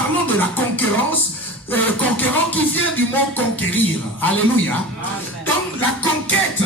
parlons de la concurrence, conquérant qui vient du mot conquérir. Alléluia. Amen. Donc la conquête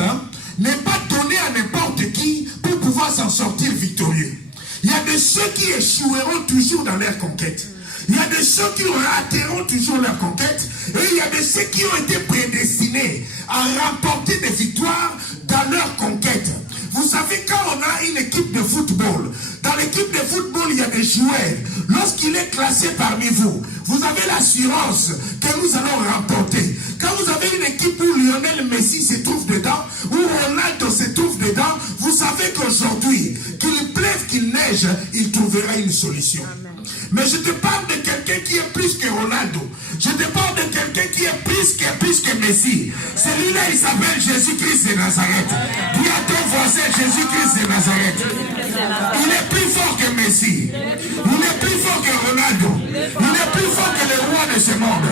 n'est pas donnée à n'importe qui pour pouvoir s'en sortir victorieux. Il y a de ceux qui échoueront toujours dans leur conquête. Il y a de ceux qui rateront toujours leur conquête. Et il y a de ceux qui ont été prédestinés à remporter des victoires dans leur conquête. Vous savez, quand on a une équipe de football, dans l'équipe de football, il y a des joueurs. Lorsqu'il est classé parmi vous, vous avez l'assurance que nous allons remporter. Quand vous avez une équipe où Lionel Messi se trouve dedans, où Ronaldo se trouve dedans, vous savez qu'aujourd'hui, qu'il pleuve, qu'il neige, il trouvera une solution. Amen. Mais je te parle de quelqu'un qui est plus que Ronaldo. Je te parle de quelqu'un qui est plus que Messi. Celui-là, il s'appelle Jésus-Christ de Nazareth. Dis à ton voisin, Jésus-Christ de Nazareth. Il est plus fort que Messi. Il est plus fort que Ronaldo. Il est plus fort que le roi de ce monde.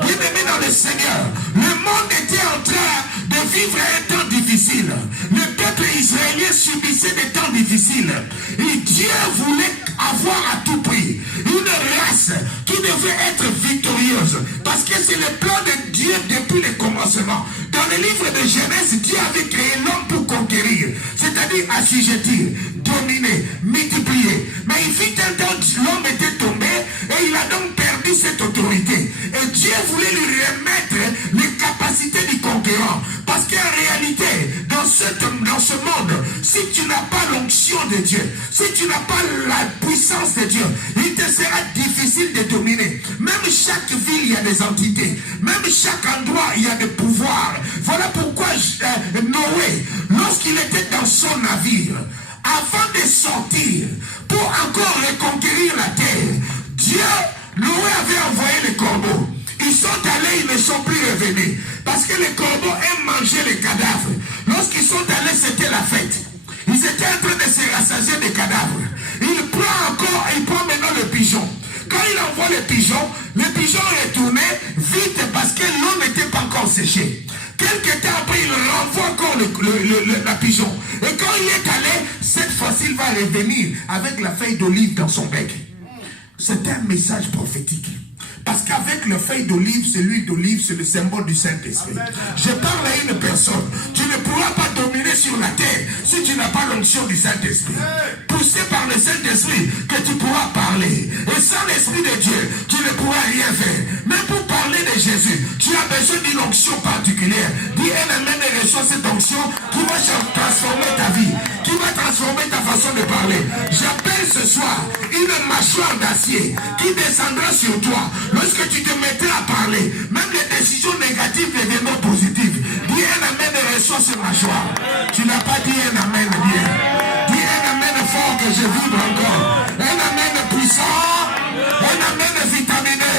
Bien-aimé dans le Seigneur, le monde était en train de vivre un temps difficile. Le peuple israélien subissait des temps difficiles. Et Dieu voulait avoir à tout prix une race qui devait être victorieuse. Parce que c'est le plan de Dieu depuis le commencement. Dans le livre de Genèse, Dieu avait créé l'homme pour conquérir. C'est-à-dire assujettir, dominer, multiplier. Mais il fit un temps, l'homme était tombé et il a donc perdu cette autorité. Et Dieu voulait lui remettre les capacités du conquérant. Parce qu'en réalité, dans ce monde, si tu n'as pas l'onction de Dieu, si tu n'as pas la puissance de Dieu, il te sera difficile de dominer. Même chaque ville, il y a des entités. Même chaque endroit, il y a des pouvoirs. Voilà pourquoi Noé, lorsqu'il était dans son navire, avant de sortir, pour encore reconquérir la terre, Dieu, Noé avait envoyé les corbeaux. Ils sont allés, ils ne sont plus revenus. Parce que les corbeaux aiment manger les cadavres. Lorsqu'ils sont allés, c'était la fête. Ils étaient en train de se rassasier des cadavres. Il prend maintenant le pigeon. Quand il envoie le pigeon retournait vite parce que l'eau n'était pas encore séchée. Quelque temps après, il renvoie encore la pigeon. Et quand il est allé, cette fois-ci, il va revenir avec la feuille d'olive dans son bec. C'est un message prophétique. Parce qu'avec la feuille d'olive, c'est l'huile d'olive, c'est le symbole du Saint-Esprit. Je parle à une personne. Tu ne pourras pas dominer sur la terre si tu n'as pas l'onction du Saint-Esprit. Poussé par le Saint-Esprit que tu pourras parler. Et sans l'Esprit de Dieu, tu ne pourras rien faire. Mais pour parler de Jésus, tu as besoin d'une onction particulière. Dis un amen et reçois cette onction qui va transformer ta vie, qui va transformer ta façon de parler. J'appelle ce soir une mâchoire d'acier qui descendra sur toi. Lorsque tu te mettras à parler, même les décisions négatives deviendront positives. Dis un amen et reçois ce mâchoire. Tu n'as pas dit un amen bien. Dis un amen fort que je vibre encore. Un amen puissant. Un amen vitaminé.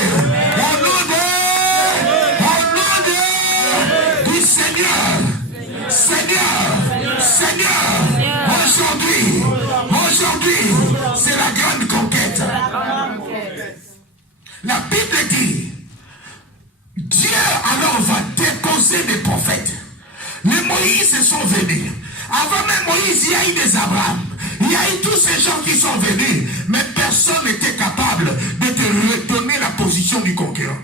Au nom du Seigneur. Seigneur. Aujourd'hui, c'est la grande conquête. La Bible dit, Dieu alors va déposer des prophètes. Les Moïse sont venus. Avant même Moïse, il y a eu des Abraham. Il y a eu tous ces gens qui sont venus. Mais personne n'était capable de te redonner la position du conquérant.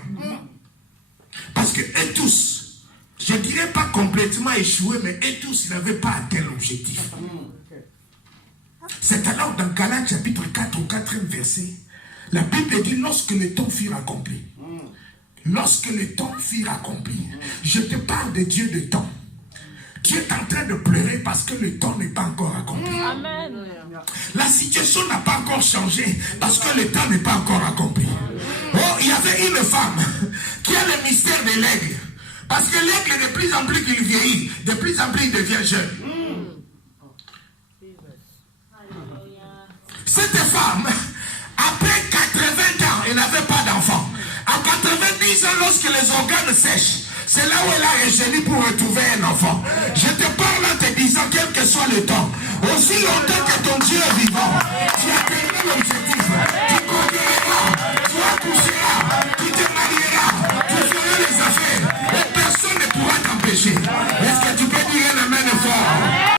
Parce que eux tous, je ne dirais pas complètement échoués, mais eux tous, ils n'avaient pas atteint l'objectif. C'est alors dans Galates chapitre 4 au 4e verset. La Bible dit lorsque le temps fut accompli. Lorsque le temps fut accompli. Je te parle de Dieu de temps. Tu es en train de pleurer parce que le temps n'est pas encore accompli. Amen. La situation n'a pas encore changé parce que le temps n'est pas encore accompli. Oh, il y avait une femme qui a le mystère de l'aigle. Parce que l'aigle, de plus en plus qu'il vieillit, de plus en plus il devient jeune. Cette femme, après 80 ans, elle n'avait pas d'enfant. À 90 ans, lorsque les organes sèchent, c'est là où elle a rejeté pour retrouver un enfant. Je te parle en te disant, quel que soit le temps,